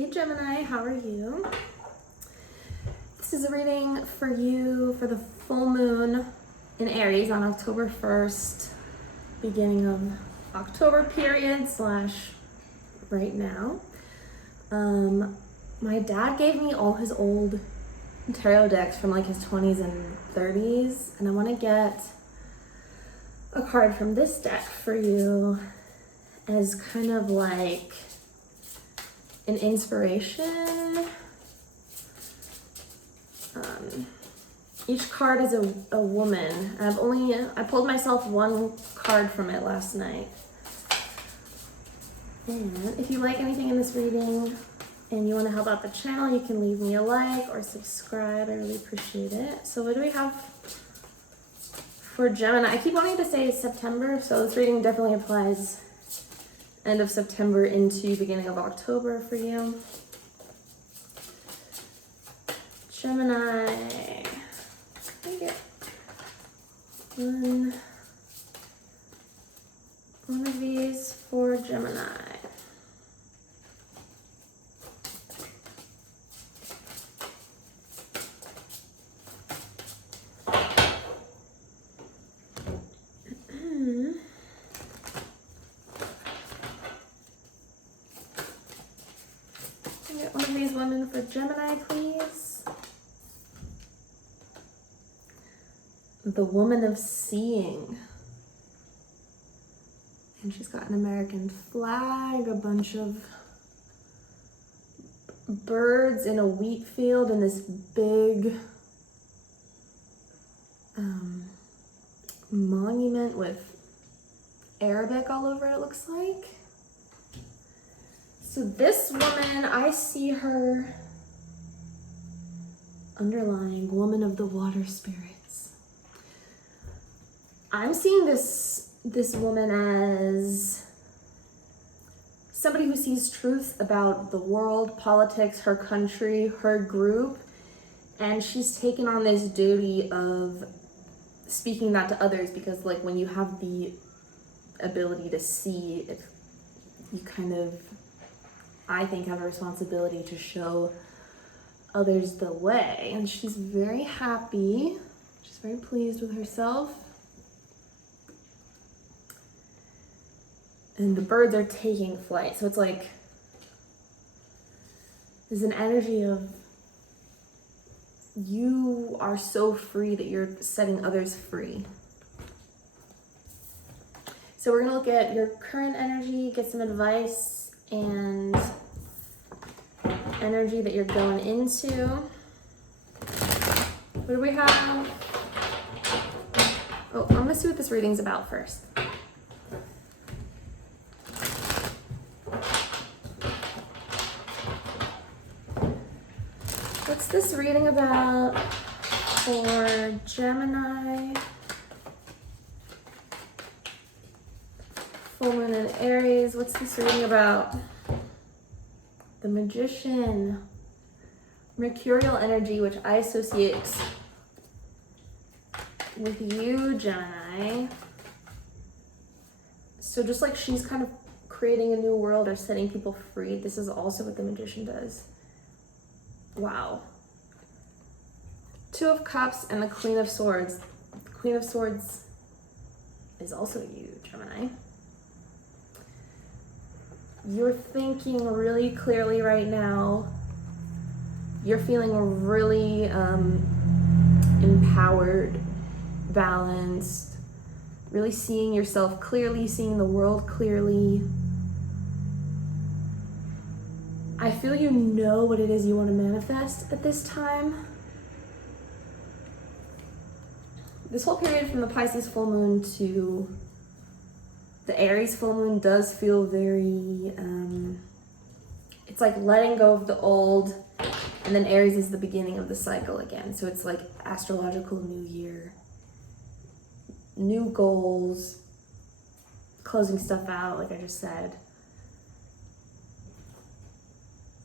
Hey Gemini, how are you? This is a reading for you for the full moon in Aries on October 1st, beginning of October period / right now. My dad gave me all his old tarot decks from like his 20s and 30s, and I want to get a card from this deck for you as kind of like an inspiration. Each card is a woman. I pulled myself one card from it last night. And if you like anything in this reading and you want to help out the channel, you can leave me a like or subscribe. I really appreciate it. So what do we have for Gemini? I keep wanting to say September, so this reading definitely applies end of September into beginning of October for you. Gemini, I get one of these for Gemini. Get one of these women for Gemini, please. The woman of seeing. And she's got an American flag, a bunch of birds in a wheat field, and this big monument with Arabic all over it, it looks like. So this woman, I see her underlying woman of the water spirits. I'm seeing this woman as somebody who sees truth about the world, politics, her country, her group, and she's taken on this duty of speaking that to others, because like when you have the ability to see, you kind of, I think, have a responsibility to show others the way. And she's very happy. She's very pleased with herself. And the birds are taking flight. So it's like, there's an energy of you are so free that you're setting others free. So we're gonna look at your current energy, get some advice and energy that you're going into. What do we have? Oh, I'm gonna see what this reading's about first. What's this reading about for Gemini? Full moon in Aries. What's this reading about? The Magician. Mercurial energy, which I associate with you, Gemini. So just like she's kind of creating a new world or setting people free, this is also what the Magician does. Wow. Two of Cups and the Queen of Swords. The Queen of Swords is also you, Gemini. You're thinking really clearly right now. You're feeling really empowered, balanced, really seeing yourself clearly, seeing the world clearly. I feel you know what it is you want to manifest at this time. This whole period from the Pisces full moon to the Aries full moon does feel very, it's like letting go of the old, and then Aries is the beginning of the cycle again. So it's like astrological new year, new goals, closing stuff out, like I just said.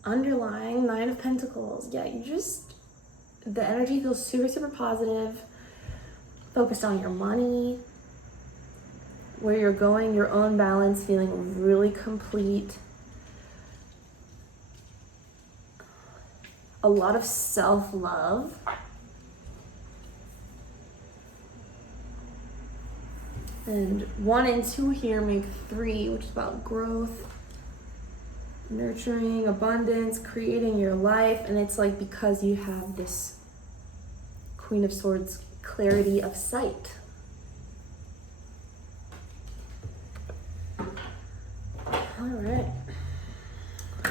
Underlying 9 of Pentacles. Yeah, the energy feels super, super positive, focused on your money, where you're going, your own balance, feeling really complete. a lot of self-love. And 1 and 2 here make 3, which is about growth, nurturing, abundance, creating your life. And it's like because you have this Queen of Swords clarity of sight. All right.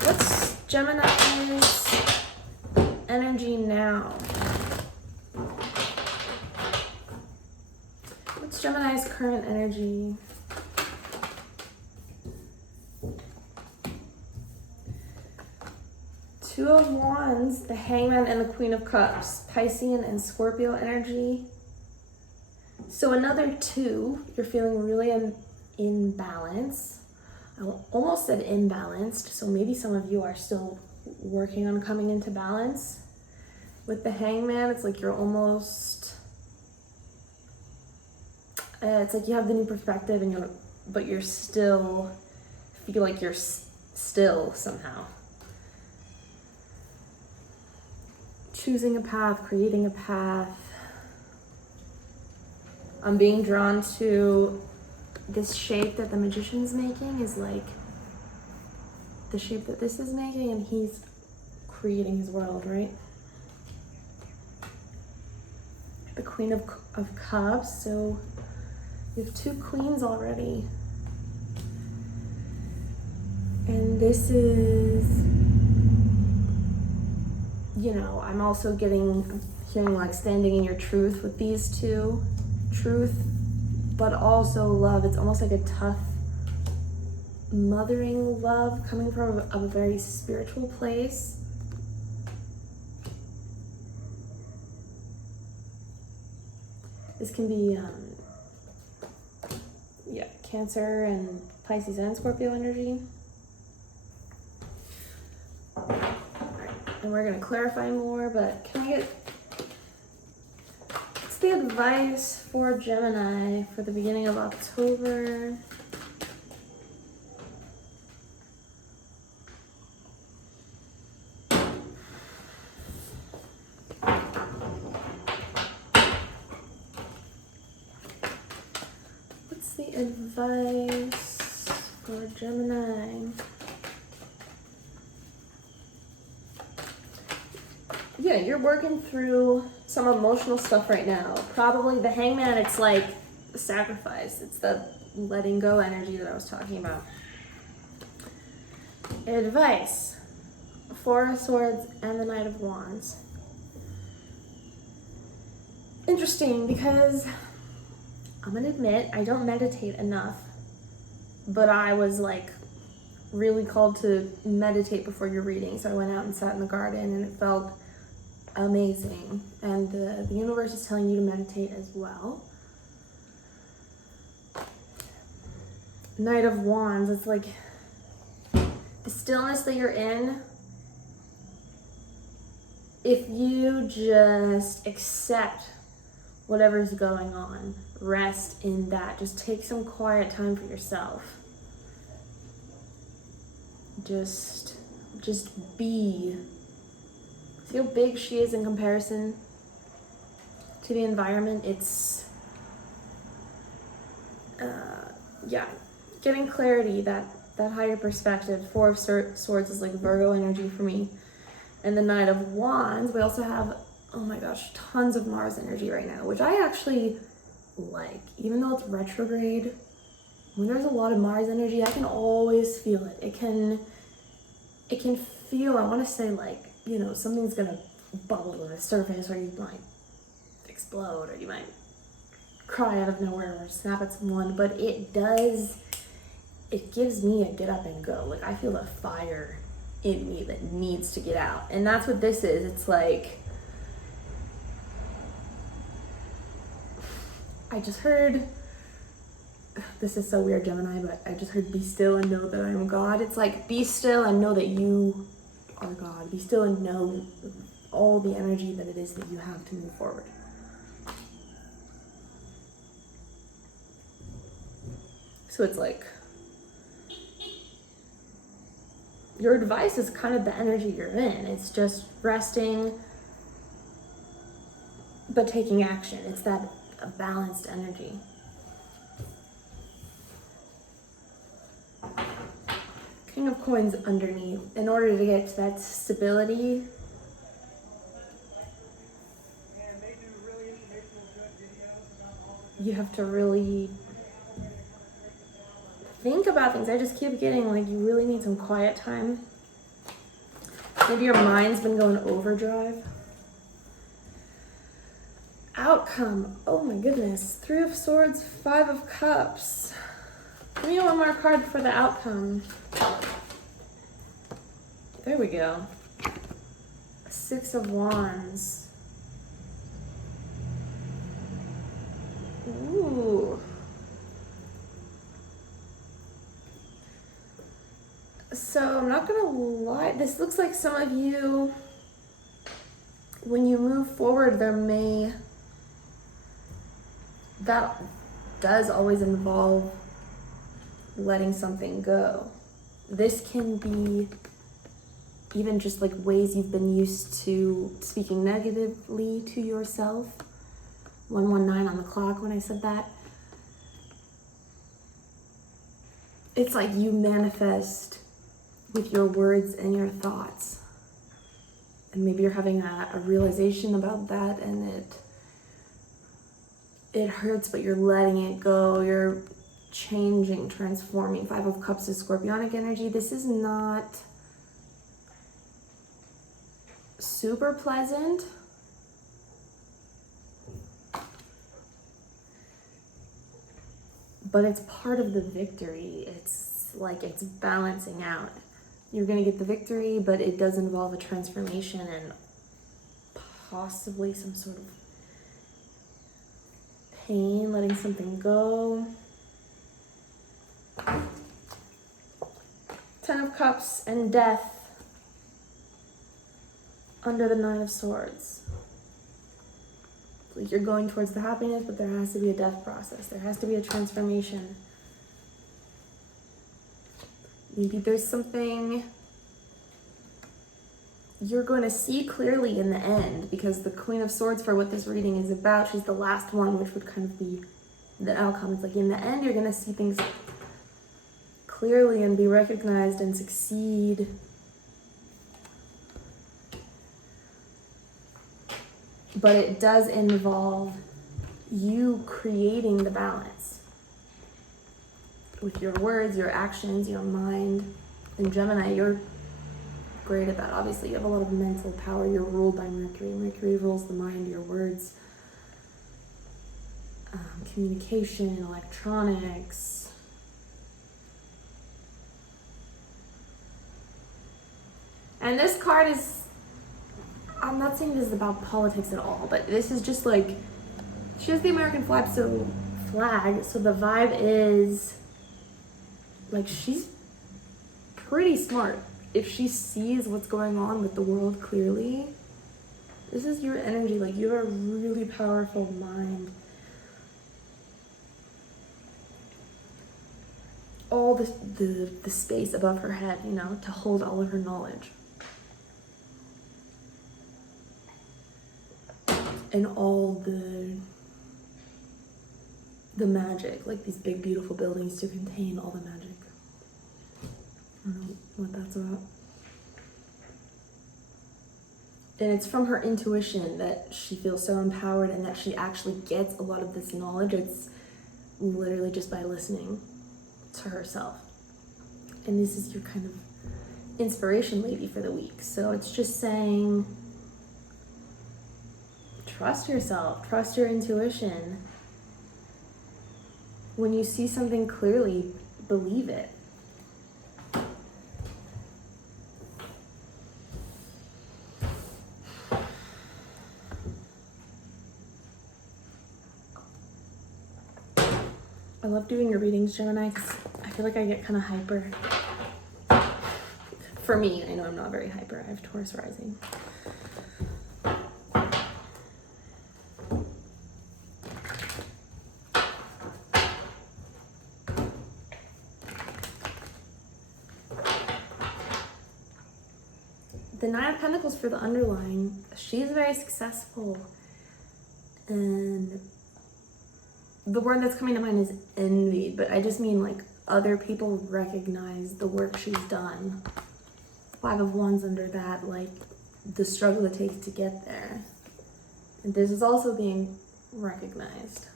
What's Gemini's energy now? What's Gemini's current energy? Two of Wands, the Hangman, and the Queen of Cups. Piscean and Scorpio energy. So another 2, you're feeling really in balance. I almost said imbalanced, so maybe some of you are still working on coming into balance. With the Hangman, it's like you're almost, it's like you have the new perspective, and but you're still, feel like you're still somehow. Choosing a path, creating a path. I'm being drawn to this shape that the Magician's making is like the shape that this is making, and he's creating his world, right? The Queen of Cups, so you have 2 queens already. And this is, you know, I'm also hearing like standing in your truth with these 2. Truth, but also love. It's almost like a tough mothering love coming from a very spiritual place. This can be Cancer and Pisces and Scorpio energy. All right. And we're going to clarify more, but can I get, what's the advice for Gemini for the beginning of October? What's the advice for Gemini? Yeah, you're working through some emotional stuff right now. Probably the Hangman, it's like the sacrifice. It's the letting go energy that I was talking about. Advice. 4 of Swords and the Knight of Wands. Interesting, because I'm gonna admit I don't meditate enough, but I was like really called to meditate before your reading. So I went out and sat in the garden, and it felt amazing. And the universe is telling you to meditate as well. Knight of Wands, it's like the stillness that you're in. If you just accept whatever's going on, rest in that. Just take some quiet time for yourself. Just be. See how big she is in comparison to the environment? It's, getting clarity, that higher perspective. 4 of Swords is like Virgo energy for me. And the Knight of Wands, we also have, oh my gosh, tons of Mars energy right now, which I actually like. Even though it's retrograde, when there's a lot of Mars energy, I can always feel it. It can feel, I want to say, like, you know, something's gonna bubble to the surface, or you might explode, or you might cry out of nowhere or snap at someone, but it gives me a get up and go. Like, I feel the fire in me that needs to get out. And that's what this is. It's like, I just heard, this is so weird, Gemini, but I just heard, be still and know that I am God. It's like, be still and know that you are God. Be still and know all the energy that it is that you have to move forward. So it's like, your advice is kind of the energy you're in. It's just resting, but taking action. It's that a balanced energy. King of Coins underneath. In order to get to that stability, you have to really think about things. I just keep getting like you really need some quiet time. Maybe your mind's been going overdrive. Outcome. Oh my goodness. 3 of Swords, 5 of Cups. Give me one more card for the outcome. There we go. 6 of Wands. Ooh. So I'm not gonna lie, this looks like some of you, when you move forward, that does always involve letting something go. This can be even just like ways you've been used to speaking negatively to yourself. 119 on the clock when I said that. It's like you manifest with your words and your thoughts. And maybe you're having a realization about that, and it hurts, but you're letting it go. You're changing, transforming. 5 of Cups is Scorpionic energy. This is not super pleasant. But it's part of the victory. It's like it's balancing out. You're gonna get the victory, but it does involve a transformation and possibly some sort of pain, letting something go. 10 of Cups and Death under the 9 of Swords. It's like you're going towards the happiness, but there has to be a death process. There has to be a transformation. Maybe there's something you're going to see clearly in the end, because the Queen of Swords, for what this reading is about, she's the last one, which would kind of be the outcome. It's like in the end, you're going to see things clearly and be recognized and succeed. But it does involve you creating the balance with your words, your actions, your mind. In Gemini, you're great at that. Obviously, you have a lot of mental power. You're ruled by Mercury. Mercury rules the mind, your words, communication, electronics. And this card is, I'm not saying this is about politics at all, but this is just like, she has the American flag, so the vibe is like she's pretty smart. If she sees what's going on with the world clearly, this is your energy. Like, you have a really powerful mind. All the space above her head, you know, to hold all of her knowledge. And all the magic, like these big beautiful buildings to contain all the magic. I don't know what that's about. And it's from her intuition that she feels so empowered and that she actually gets a lot of this knowledge. It's literally just by listening to herself. And this is your kind of inspiration lady for the week. So it's just saying, trust yourself, trust your intuition. When you see something clearly, believe it. I love doing your readings, Gemini, because I feel like I get kind of hyper. For me, I know I'm not very hyper. I have Taurus rising. the Nine of Pentacles for the underlying, she's very successful. And the word that's coming to mind is envied, but I just mean like other people recognize the work she's done. Five of Wands under that, like the struggle it takes to get there. And this is also being recognized.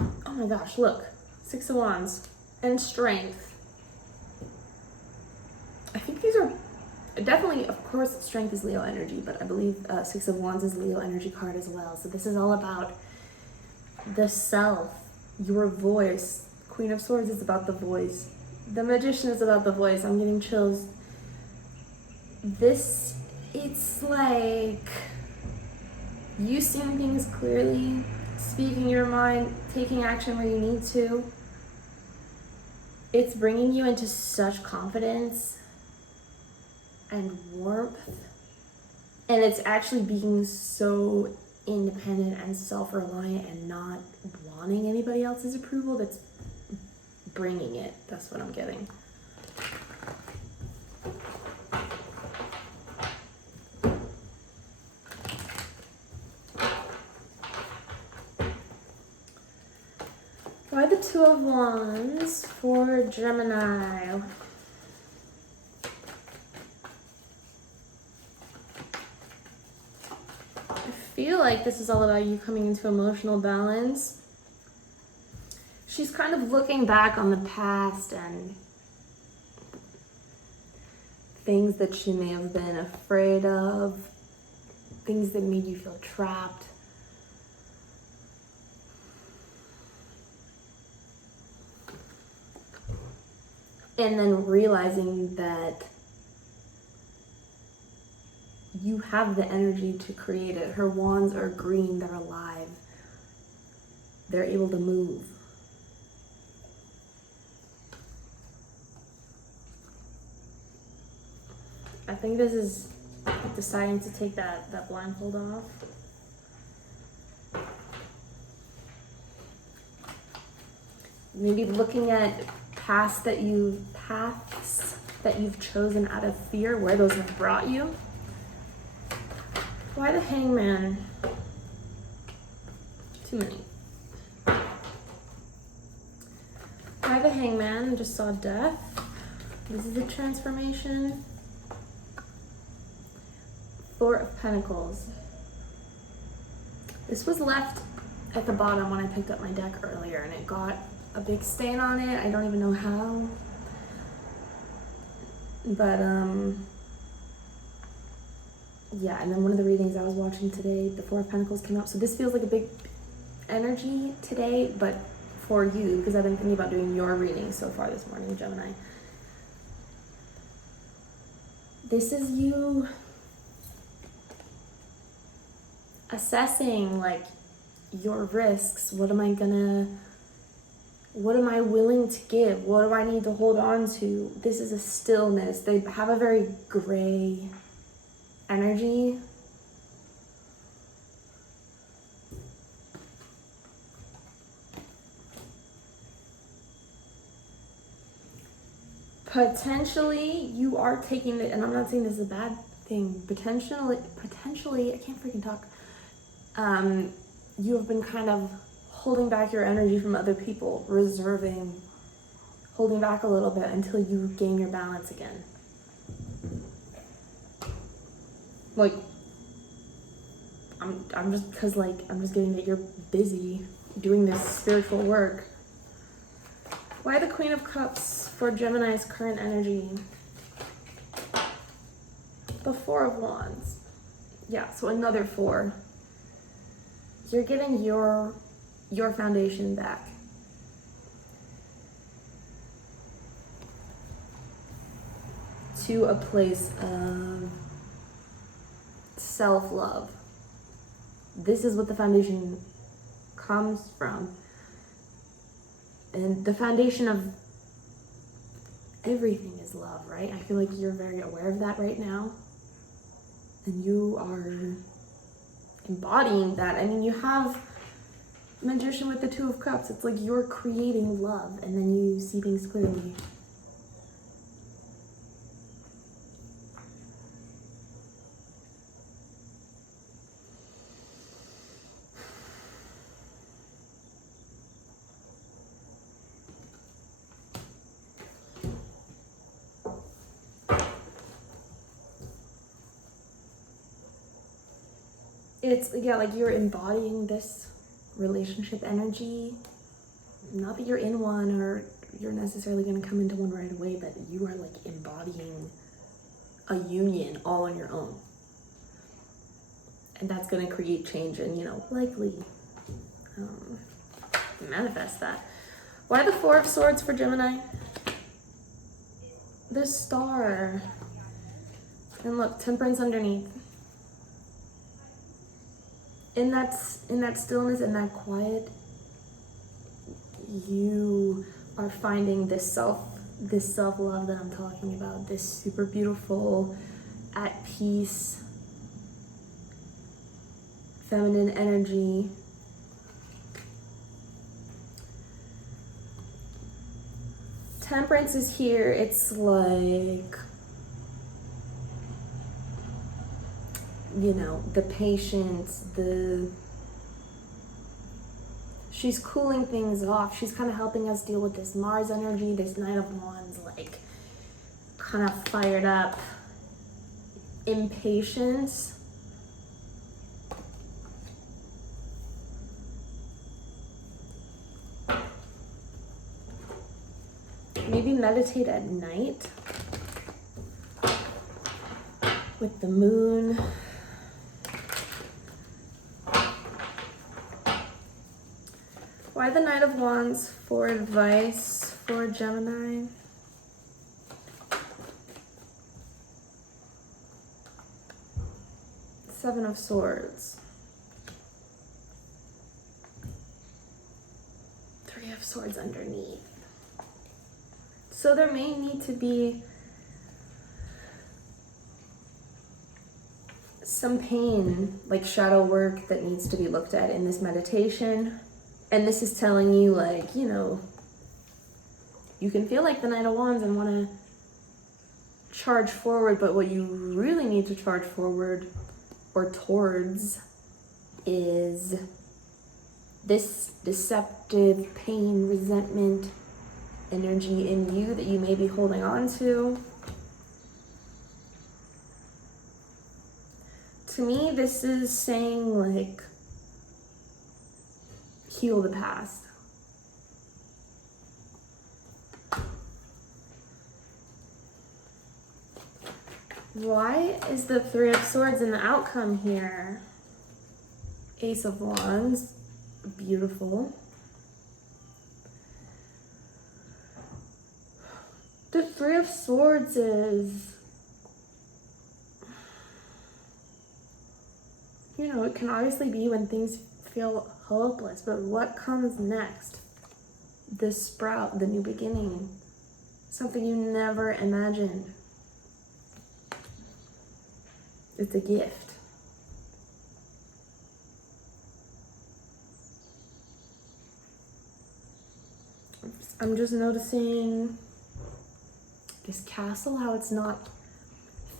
Oh my gosh, look. Six of Wands and strength. I think these are definitely, of course, strength is Leo energy, but I believe Six of Wands is Leo energy card as well. So this is all about the self, your voice. Queen of Swords is about the voice. The Magician is about the voice. I'm getting chills. This, it's like you seeing things clearly, speaking your mind, taking action where you need to. It's bringing you into such confidence and warmth. And it's actually being so independent and self-reliant and not wanting anybody else's approval that's bringing it. That's what I'm getting. Why the Two of Wands for Gemini? I feel like this is all about you coming into emotional balance. She's kind of looking back on the past and things that she may have been afraid of, things that made you feel trapped. And then realizing that you have the energy to create it. Her wands are green, they're alive. They're able to move. I think this is deciding to take that blindfold off. Maybe looking at paths that you've chosen out of fear, where those have brought you. Why the Hangman? Too many. Why the Hangman? I just saw death. This is a transformation. Four of Pentacles. This was left at the bottom when I picked up my deck earlier, and it got a big stain on it. I don't even know how. But, yeah, and then one of the readings I was watching today, the Four of Pentacles came up. So this feels like a big energy today, but for you, because I've been thinking about doing your reading so far this morning, Gemini. This is you assessing, like, your risks. What am I willing to give? What do I need to hold on to? This is a stillness. They have a very gray energy. Potentially, you are taking it, and I'm not saying this is a bad thing. Potentially, I can't freaking talk. You have been kind of holding back your energy from other people, reserving, holding back a little bit until you gain your balance again. Like, I'm just getting that you're busy doing this spiritual work. Why the Queen of Cups for Gemini's current energy? The Four of Wands. Yeah, so another four. You're getting your foundation back. To a place of self-love. This is what the foundation comes from. And the foundation of everything is love, right? I feel like you're very aware of that right now. And you are embodying that. I mean, you have Magician with the Two of Cups. It's like you're creating love, and then you see things clearly. It's, yeah, like you're embodying this relationship energy. Not that you're in one or you're necessarily going to come into one right away, but you are like embodying a union all on your own. And that's going to create change and, you know, likely manifest that. Why the Four of Swords for Gemini? The Star. And look, Temperance underneath. In that stillness, in that quiet, you are finding this self-love that I'm talking about, this super beautiful, at peace, feminine energy. Temperance is here. It's like, you know, the patience, she's cooling things off. She's kind of helping us deal with this Mars energy, this Knight of Wands, like kind of fired up impatience. Maybe meditate at night with the moon. Why the Knight of Wands for advice for Gemini? Seven of Swords. Three of Swords underneath. So there may need to be some pain, like shadow work, that needs to be looked at in this meditation. And this is telling you, like, you know, you can feel like the Knight of Wands and want to charge forward, but what you really need to charge forward or towards is this deceptive pain, resentment energy in you that you may be holding on to. To me, this is saying, like, heal the past. Why is the Three of Swords in the outcome here? Ace of Wands, beautiful. The Three of Swords is, you know, it can obviously be when things feel hopeless, but what comes next? The sprout, the new beginning, something you never imagined. It's a gift. I'm just noticing this castle, how it's not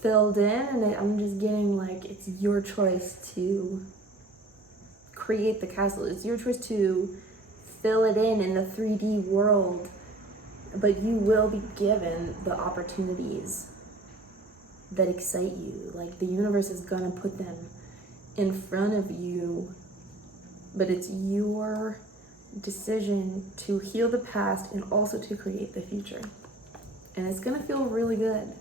filled in, and I'm just getting like, it's your choice to create the castle. It's your choice to fill it in the 3D world, but you will be given the opportunities that excite you. Like, the universe is gonna put them in front of you, but it's your decision to heal the past and also to create the future. And it's gonna feel really good.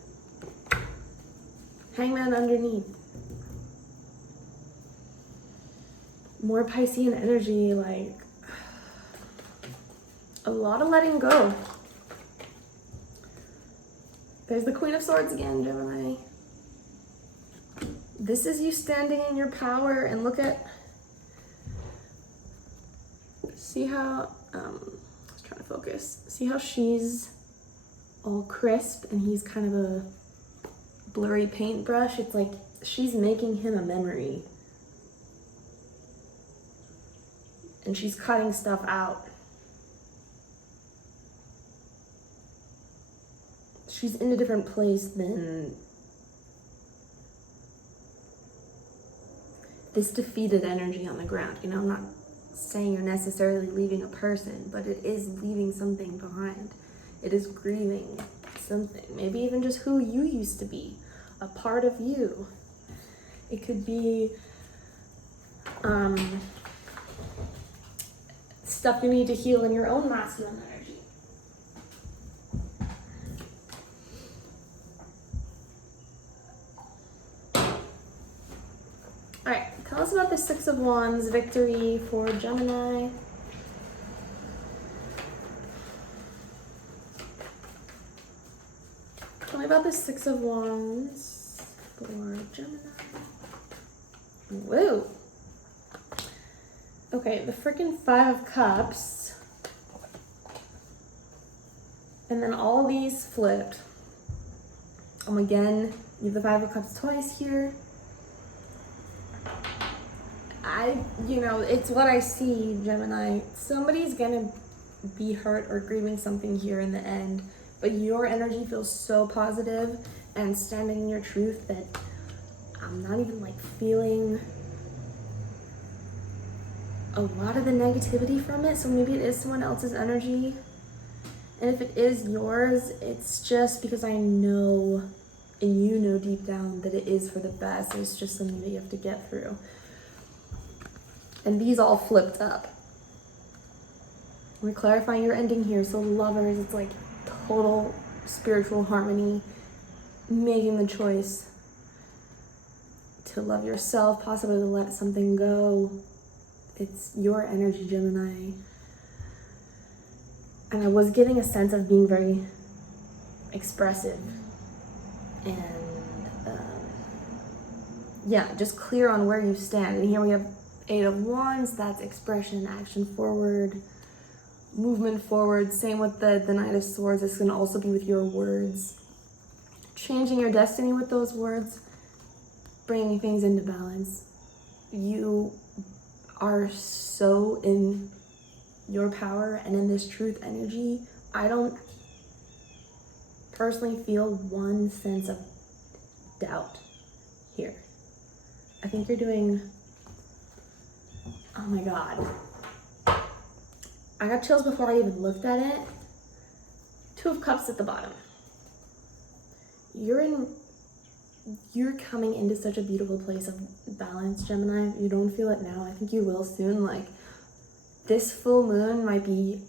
Hangman underneath. More Piscean energy, like a lot of letting go. There's the Queen of Swords again, Gemini. This is you standing in your power, and look at, see how, I was trying to focus. See how she's all crisp and he's kind of a blurry paintbrush? It's like she's making him a memory. And she's cutting stuff out. She's in a different place than this defeated energy on the ground. You know, I'm not saying you're necessarily leaving a person, but it is leaving something behind. It is grieving something. Maybe even just who you used to be, a part of you. It could be stuff you need to heal in your own masculine energy. All right, tell us about the Six of Wands victory for Gemini. Tell me about the Six of Wands for Gemini. Whoa. Okay, the freaking Five of Cups. And then all these flipped. Again, you have the Five of Cups twice here. It's what I see, Gemini. Somebody's gonna be hurt or grieving something here in the end, but your energy feels so positive and standing in your truth that I'm not even like feeling a lot of the negativity from it. So maybe it is someone else's energy. And if it is yours, it's just because I know, and you know deep down, that it is for the best. It's just something that you have to get through. And these all flipped up. We're clarifying your ending here. So lovers, it's like total spiritual harmony, making the choice to love yourself, possibly to let something go. It's your energy, Gemini. And I was getting a sense of being very expressive and just clear on where you stand. And here we have Eight of Wands. That's expression, action forward, movement forward. Same with the Knight of Swords. This can also be with your words, changing your destiny with those words, bringing things into balance. You are so in your power and in this truth energy. I don't personally feel one sense of doubt here. I think you're doing, oh my God. I got chills before I even looked at it. Two of Cups at the bottom. You're coming into such a beautiful place of balance, Gemini. You don't feel it now. I think you will soon. Like, this full moon might be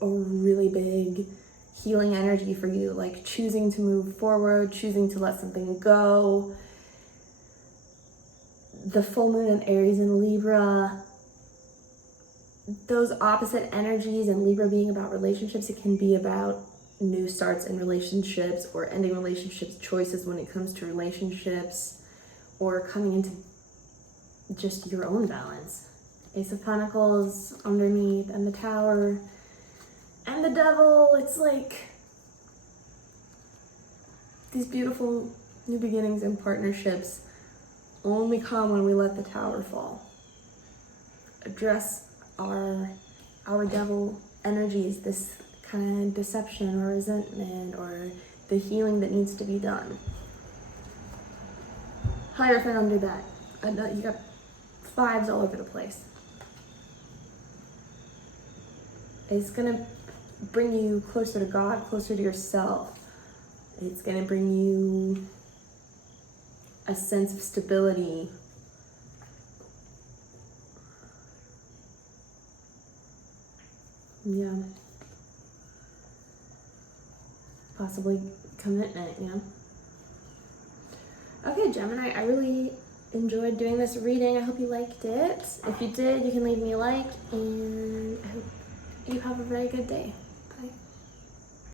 a really big healing energy for you. Like choosing to move forward, choosing to let something go. The full moon in Aries and Libra, those opposite energies, and Libra being about relationships, it can be about new starts in relationships or ending relationships, choices when it comes to relationships, or coming into just your own balance. Ace of Pentacles underneath, and the Tower, and the Devil. It's like these beautiful new beginnings and partnerships only come when we let the Tower fall. Address our Devil energies, this kind of deception or resentment or the healing that needs to be done. Hierophant under that. You got fives all over the place. It's gonna bring you closer to God, closer to yourself. It's gonna bring you a sense of stability. Yeah. Possibly commitment, yeah. Okay, Gemini, I really enjoyed doing this reading. I hope you liked it. If you did, you can leave me a like, and I hope you have a very good day.